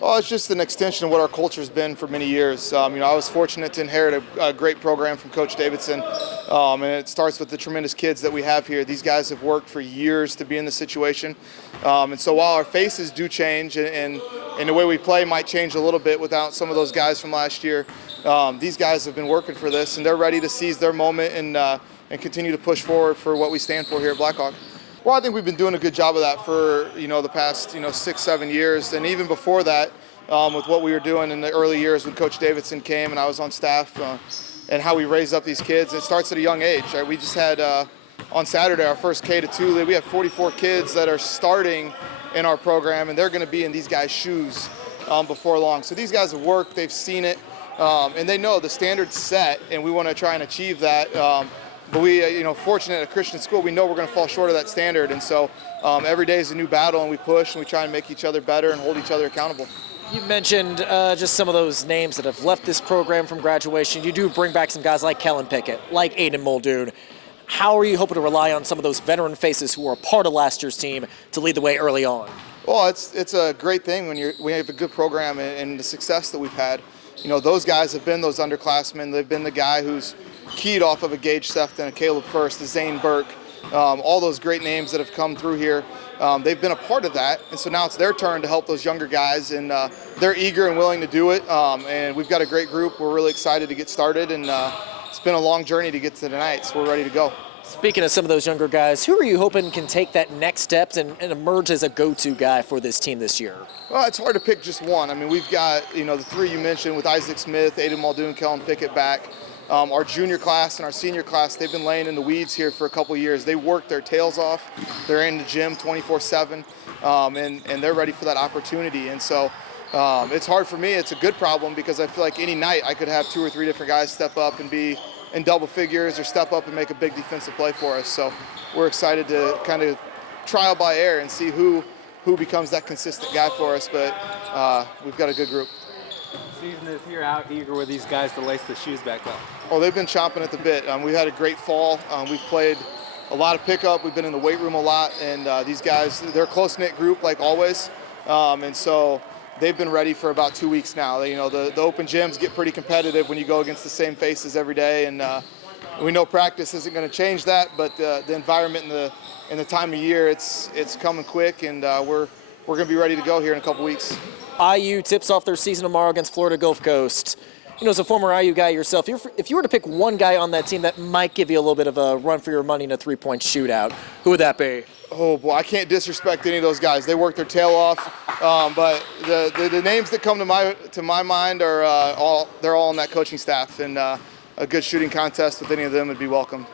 Well, it's just an extension of what our culture's been for many years. I was fortunate to inherit a great program from Coach Davidson, and it starts with the tremendous kids that we have here. These guys have worked for years to be in this situation, and so while our faces do change and the way we play might change a little bit without some of those guys from last year, these guys have been working for this, and they're ready to seize their moment and continue to push forward for what we stand for here at Blackhawk. Well, I think we've been doing a good job of that for the past 6-7 years, and even before that, with what we were doing in the early years when Coach Davidson came and I was on staff, and how we raise up these kids. It starts at a young age. Right? We just had on Saturday our first K-2 league. We have 44 kids that are starting in our program, and they're going to be in these guys' shoes before long. So these guys have worked, they've seen it, and they know the standard's set, and we want to try and achieve that. But we, fortunate at a Christian school, we know we're going to fall short of that standard. And so every day is a new battle, and we push and we try and make each other better and hold each other accountable. You mentioned just some of those names that have left this program from graduation. You do bring back some guys like Kellen Pickett, like Aiden Muldoon. How are you hoping to rely on some of those veteran faces who are a part of last year's team to lead the way early on? Well, it's a great thing when we have a good program and the success that we've had. Those guys have been those underclassmen. They've been the guy who's keyed off of a Gage Sefton, a Caleb First, a Zane Burke, all those great names that have come through here. They've been a part of that, and so now it's their turn to help those younger guys, and they're eager and willing to do it. And we've got a great group. We're really excited to get started, and it's been a long journey to get to tonight, so we're ready to go. Speaking of some of those younger guys, who are you hoping can take that next steps and emerge as a go-to guy for this team this year? Well, it's hard to pick just one. I mean, we've got the three you mentioned with Isaac Smith, Aiden Muldoon, Kellen Pickett back. Our junior class and our senior class, they've been laying in the weeds here for a couple years. They work their tails off. They're in the gym 24/7, and they're ready for that opportunity. And so it's hard for me. It's a good problem because I feel like any night I could have 2 or 3 different guys step up and be in double figures or step up and make a big defensive play for us. So we're excited to kind of trial by air and see who becomes that consistent guy for us. But we've got a good group. Season is here, out eager with these guys to lace the shoes back up. Oh, they've been chomping at the bit. We've had a great fall. We've played a lot of pickup. We've been in the weight room a lot, and these guys, they're a close-knit group like always, and so they've been ready for about 2 weeks now. The open gyms get pretty competitive when you go against the same faces every day, and we know practice isn't going to change that, but the environment and the time of year, it's coming quick, and we're going to be ready to go here in a couple weeks. IU tips off their season tomorrow against Florida Gulf Coast. As a former IU guy yourself, if you were to pick one guy on that team that might give you a little bit of a run for your money in a three-point shootout, who would that be? Oh boy, I can't disrespect any of those guys. They work their tail off, but the names that come to my mind are they're all on that coaching staff, and a good shooting contest with any of them would be welcome.